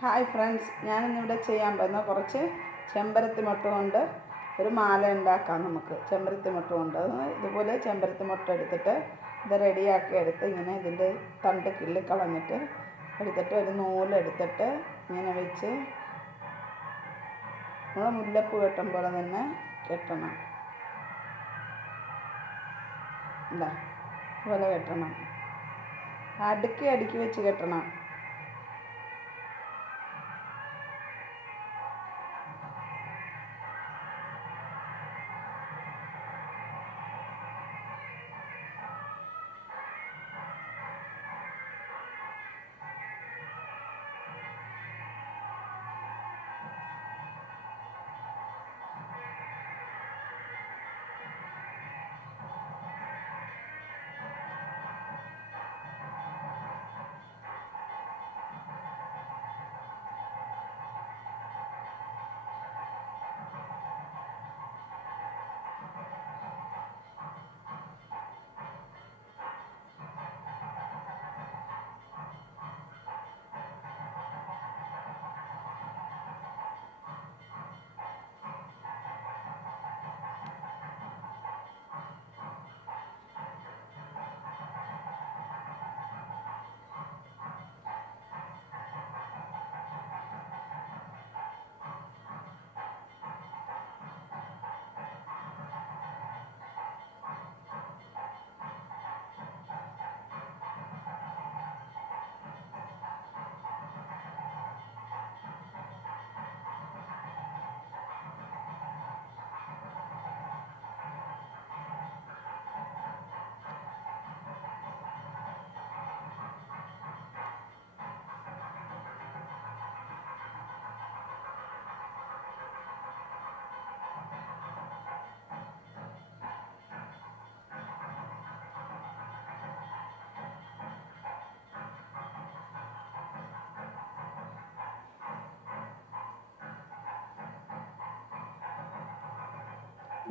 Hi friends, ഞാനിന്നിവിടെ ചെയ്യാൻ പോകുന്ന കുറച്ച് ചെമ്പരത്തി മുട്ട കൊണ്ട് ഒരു മാല ഉണ്ടാക്കാം. നമുക്ക് ചെമ്പരത്തി മുട്ട കൊണ്ട് ഇതുപോലെ ചെമ്പരത്തി മുട്ട എടുത്തിട്ട് ഇത് റെഡിയാക്കി എടുത്ത് ഇങ്ങനെ ഇതിൻ്റെ തണ്ട് കിള്ളി കളഞ്ഞിട്ട് എടുത്തിട്ട് ഒരു നൂലെടുത്തിട്ട് ഇങ്ങനെ വെച്ച് നമ്മൾ മുല്ലപ്പൂ കെട്ടും പോലെ തന്നെ കെട്ടണം. ഇതാ ഇതുപോലെ കെട്ടണം, അടുക്കി അടുക്കി വെച്ച് കെട്ടണം.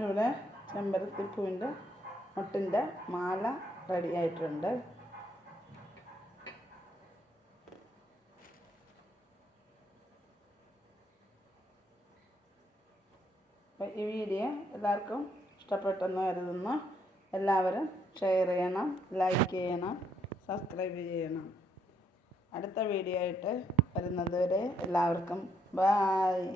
ഇവിടെ ചെമ്പരത്തിപ്പൂവിൻ്റെ മുട്ടിൻ്റെ മാല റെഡി ആയിട്ടുണ്ട്. അപ്പോൾ ഈ വീഡിയോ എല്ലാവർക്കും ഇഷ്ടപ്പെട്ടെന്ന് കരുതുന്നു. എല്ലാവരും ഷെയർ ചെയ്യണം, ലൈക്ക് ചെയ്യണം, സബ്സ്ക്രൈബ് ചെയ്യണം. അടുത്ത വീഡിയോ ആയിട്ട് വരുന്നത് വരെ എല്ലാവർക്കും ബായ്.